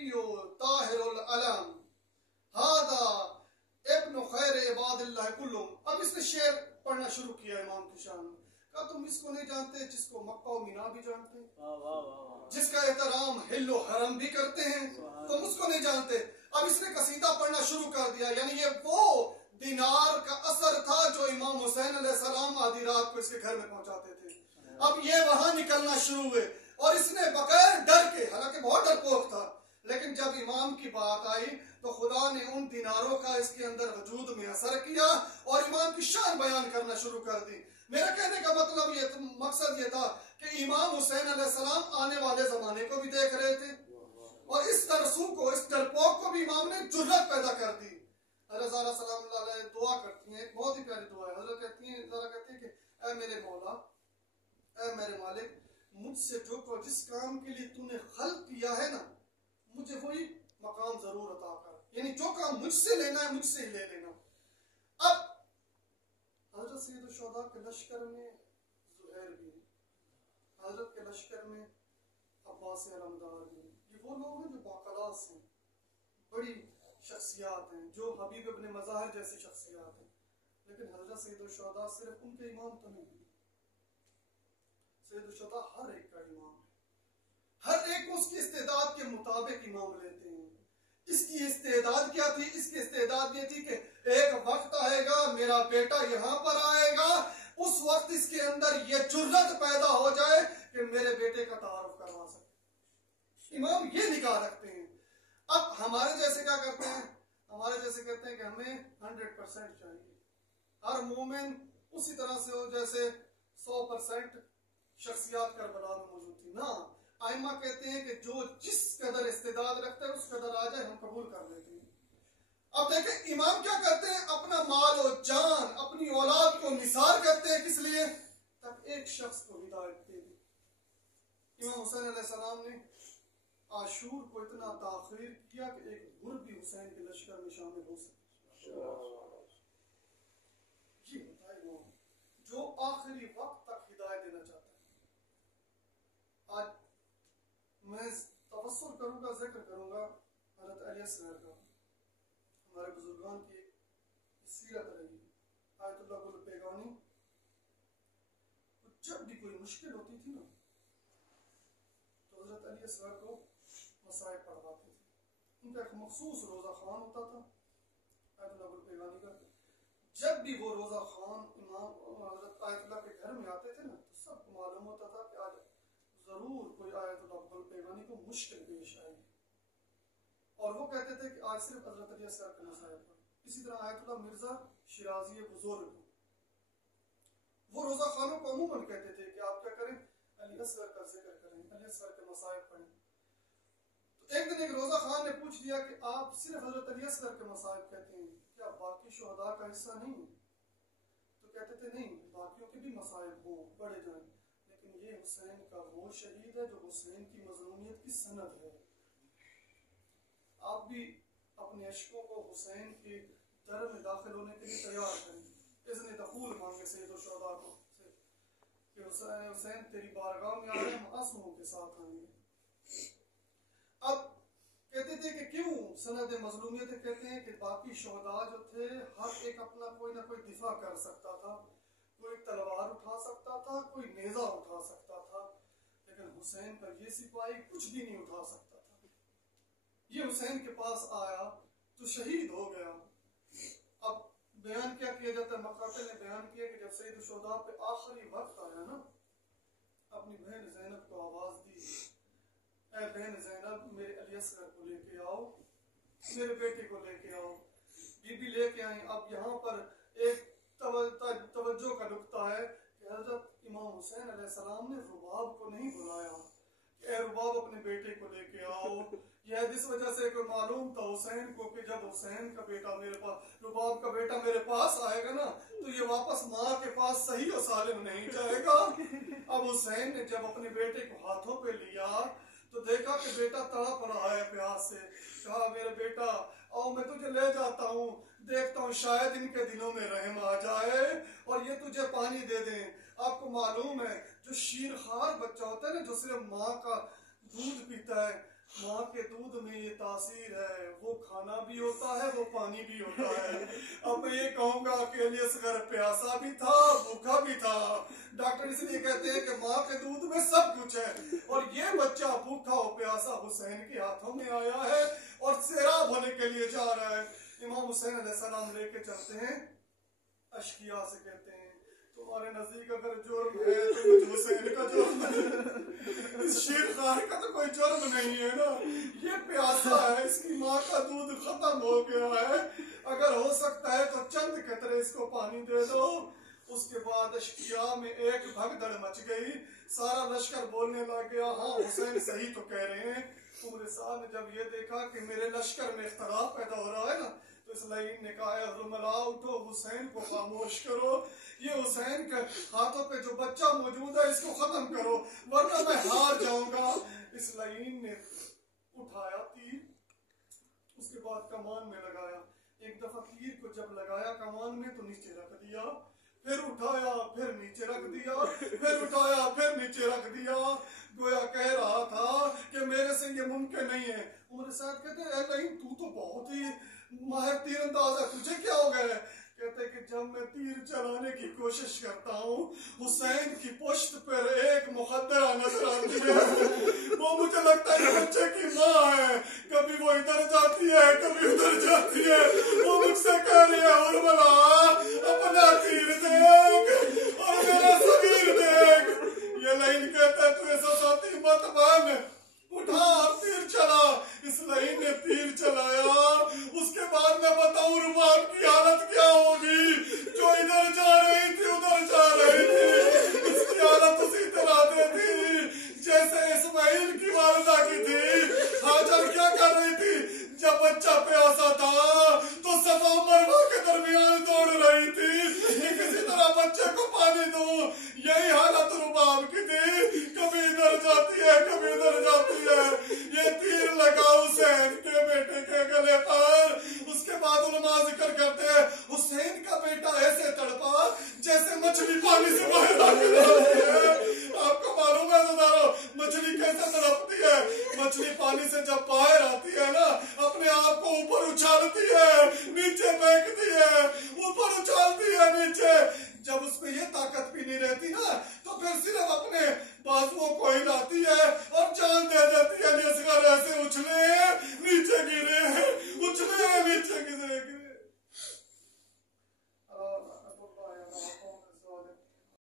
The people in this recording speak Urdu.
الزکی طاہر العلم ہاذا ابن خیر عباد اللہ کلہم. اب اس نے شعر پڑھنا شروع کیا امام کی شان میں. کہا تم اس کو نہیں جانتے جس کو مکہ و مینا بھی جانتے ہیں, جس کا احترام حل و حرم بھی کرتے ہیں, تم اس کو نہیں جانتے. اب اس نے قصیدہ پڑھنا شروع کر دیا. یعنی یہ وہ دینار کا اثر تھا جو امام حسین علیہ السلام آدھی رات کو اس کے گھر میں پہنچاتے تھے. اب یہ وہاں نکلنا شروع ہوئے اور اس نے بغیر ڈر کے, حالانکہ بہت ڈرپوک تھا, لیکن جب امام کی بات آئی تو خدا نے ان دیناروں کا اس کے اندر وجود میں اثر کیا اور امام کی شان بیان کرنا شروع کر دی. میرا کہنے کا مطلب یہ مقصد یہ تھا کہ امام حسین علیہ السلام آنے والے زمانے کو بھی دیکھ رہے تھے اور اس ترسو کو, اس ڈرپوک کو بھی امام نے جرأت پیدا کر دی. حضرت زہرا سلام اللہ علیہ دعا کرتی ہیں, ایک بہت ہی پیاری دعا ہے. حضرت کہتی ہیں کہ اے میرے مولا, اے میرے مالک, مجھ سے جس کام کے لیے تو نے خلق کیا ہے نا, مجھے وہی مقام ضرور عطا کر. یعنی جو کام مجھ سے لینا ہے مجھ سے ہی لے لینا. اب حضرت سید الشہداء کے لشکر میں زہیر بھی, حضرت کے لشکر میں عباس علمدار بھی. یہ وہ لوگ ہیں جو باکلاس ہیں, بڑی شخصیات ہیں, جو حبیب ابن مظاہر جیسی شخصیات ہیں. لیکن حضرت سید الشہداء صرف ان کے امام تو نہیں. سید الشہداء ہر ایک کا امام ہے. ہر ایک اس کی استعداد کے مطابق امام لیتے ہیں. اس کی استعداد کیا تھی؟ اس کی استعداد یہ تھی کہ ایک وقت آئے گا میرا بیٹا یہاں پر آئے گا, اس وقت اس کے اندر یہ جرأت پیدا ہو جائے کہ میرے بیٹے کا تعارف کروا سکے. امام یہ نگاہ رکھتے ہیں. اب ہمارے جیسے کیا کرتے ہیں؟ ہمارے جیسے کہتے ہیں کہ ہمیں 100% چاہیے, ہر مومن اسی طرح سے ہو جیسے 100% شخصیات کربلا میں موجود تھی. نہ, ائمہ کہتے ہیں کہ جو جس قدر استعداد رکھتا ہے اس قدر آ جائے ہم قبول کر لیتے ہیں. اب دیکھیں امام کیا کرتے ہیں, اپنا مال و جان, اپنی اولاد کو نثار کرتے ہیں. کس لیے؟ تب ایک شخص کو ہدایت دے دی. امام حسین علیہ السلام نے عاشور کو اتنا تاخیر کیا کہ ایک گھر بھی حسین کے لشکر میں شامل ہو سکے. یہ ہوتا ہے امام جو آخری وقت تک ہدایت دینا چاہتا ہے. آج میں تبصر کروں گا, ذکر کروں گا حضرت علی اصغر کا. ہمارے بزرگان کی سیرت رہی. آیت اللہ گل پیغانی جب بھی کوئی مشکل ہوتی تھی نا تو حضرت علی اصغر کو مسائل پڑھواتے تھے. ان کا ایک مخصوص روزہ خوان ہوتا تھا آیت اللہ گل پیغانی کا. جب بھی وہ روزہ خوان امام حضرت آیت اللہ کے گھر میں آتے تھے نا تو سب کو معلوم ہوتا تھا کہ آج ضرور کوئی آیت اللہ گل پیغانی کو مشکل پیش آئے گی, اور وہ کہتے تھے کہ آج صرف حضرت علی اصغر کا مسائل پڑھ. اسی طرح آیت اللہ مرزا شیرازی بزرگ, وہ روزہ خوانوں کو عموماً کہتے تھے کہ آپ کیا کریں, علی اصغر کا ذکر کریں, علی اصغر کے مسائل پڑھیں. تو ایک دن ایک روزہ خوان نے پوچھ لیا کہ آپ صرف حضرت علی اصغر کے مسائل کہتے ہیں, کیا باقی شہداء کا حصہ نہیں؟ تو کہتے تھے نہیں, باقیوں کے بھی مسائل ہوں, پڑھے جائیں, لیکن یہ حسین کا وہ شہید ہے جو حسین کی مظلومیت کی سند ہے. آپ بھی اپنے عشقوں کو حسین کی در میں داخل ہونے کے لیے تیار کریں. اذن دخول مانگے سید الشہداء کو کہ حسین تیری بارگاہ میں آئے, ہم عزموں کے ساتھ آئیں گے. اب کہتے تھے کہ کیوں سند مظلومیت؟ کہتے ہیں کہ باقی شہداء جو تھے ہر ایک اپنا کوئی نہ کوئی دفاع کر سکتا تھا, کوئی تلوار اٹھا سکتا تھا, کوئی نیزہ اٹھا سکتا تھا, لیکن حسین کا یہ سپاہی کچھ بھی نہیں اٹھا سکتا تھا. یہ حسین کے پاس آیا تو شہید ہو گیا. اب بیان کیا جاتا ہے, مقاتل نے بیان کیا کہ جب سید الشہداء پہ آخری وقت آیا نا, اپنی بہن زینب کو آواز دی, اے بہن زینب میرے علی اصغر کو لے کے آؤ, میرے بیٹے کو لے کے آؤ. بی بی لے کے آئیں. اب یہاں پر ایک توجہ کا نقطہ ہے کہ حضرت امام حسین علیہ السلام نے رباب کو نہیں بلایا کہ اے رباب اپنے بیٹے کو لے کے آؤ. یہ اس وجہ سے کہ معلوم تھا حسین کو کہ جب حسین کا بیٹا میرے پاس, رباب کا بیٹا میرے پاس آئے گا نا تو یہ واپس ماں کے پاس صحیح و سالم نہیں جائے گا. اب حسین نے جب اپنے بیٹے کو ہاتھوں پہ لیا تو دیکھا کہ بیٹا تڑپ رہا ہے پیاس سے. کہا میرے بیٹا آؤ میں تجھے لے جاتا ہوں, دیکھتا ہوں شاید ان کے دنوں میں رحم آ جائے اور یہ تجھے پانی دے دیں. آپ کو معلوم ہے جو شیر خوار بچہ ہوتا ہے نا, جو صرف ماں کا دودھ پیتا ہے, ماں کے دودھ میں یہ تاثیر ہے، وہ کھانا بھی ہوتا ہے، وہ پانی بھی ہوتا ہے۔ اب میں یہ کہوں گا کہ علی اصغر پیاسا بھی تھا، بھوکا بھی تھا۔ ڈاکٹر اس لیے کہتے ہیں کہ ماں کے دودھ میں سب کچھ ہے، اور یہ بچہ بھوکا اور پیاسا حسین کے ہاتھوں میں آیا ہے اور سیراب ہونے کے لیے جا رہا ہے۔ امام حسین علیہ السلام لے کے چلتے ہیں، اشقیاء سے کہتے ہیں تمہارے نزدیک اگر جرم ہے تو مجھ حسین کا جرم ہے، اس شیر خار کا تو کوئی جرم نہیں ہے نا، یہ پیاسا ہے، اس کی ماں کا دودھ ختم ہو گیا ہے، اگر ہو سکتا ہے تو چند قطرے اس کو پانی دے دو۔ اس کے بعد اشقیاء میں ایک بھگدڑ مچ گئی، سارا لشکر بولنے لگ گیا ہاں حسین صحیح تو کہہ رہے ہیں۔ عمر سعد نے جب یہ دیکھا کہ میرے لشکر میں اختلاف پیدا ہو رہا ہے نا، تو اس لعین نے کہا حرملا اٹھو، حسین کو خاموش کرو، یہ حسین کے ہاتھوں پہ جو بچہ موجود ہے اس کو ختم کرو ورنہ میں ہار جاؤں گا۔ اس لعین نے اٹھایا تیر، اس کے بعد کمان میں لگایا، ایک دفعہ تیر کو جب لگایا کمان میں تو نیچے رکھ دیا، پھر اٹھایا پھر نیچے رکھ دیا، پھر اٹھایا پھر نیچے رکھ دیا، گویا کہہ رہا تھا کہ میرے سے یہ ممکن نہیں ہے۔ عمر سعد کہتے ہیں اے لعین تو تو بہت ہی ماہر تیر انداز ہے، تجھے کیا ہو گیا ہے؟ کہتے کہ جب میں تیر چلانے کی کوشش کرتا ہوں حسین کی پشت پر ایک مخدرہ نظر آتی ہے، وہ مجھے لگتا ہے کہ بچے کی ماں ہے، کبھی وہ ادھر جاتی ہے کبھی ادھر جاتی ہے، وہ مجھ سے کہہ رہی ہے حرملا اپنا تیر دیکھ اور میرا صغیر دیکھ۔ یہ لعین کہتا ہے تو ایسا ساتھی مت بن، اٹھا تیر چلا۔ اس لعین نے تیر چلایا، اس کے بعد میں بتاؤں رباب کی حالت کیا ہوگی، جو ادھر جا رہی تھی ادھر جا رہی تھی، اس کی حالت اسی طرح سے تھی جیسے اسماعیل کی والدہ کی تھی۔ ہاجر کیا کر رہی تھی؟ جب بچہ پیاسا تھا تو صفا مروہ کے درمیان دوڑ رہی تھی کہ کسی طرح بچے کو پانی دوں، یہی حالت رباب کی تھی، کبھی ادھر جاتی ہے کبھی ادھر جاتی ہے۔ یہ تیر لگا حسین کے بیٹے کے گلے پر۔ اس کے بعد علماء ذکر کرتے ہیں حسین کا بیٹا ایسے تڑپا جیسے مچھلی پانی سے باہر آ کے تڑپتی ہے۔ آپ کو معلوم ہے مچھلی کیسے تڑپتی ہے؟ مچھلی پانی سے جب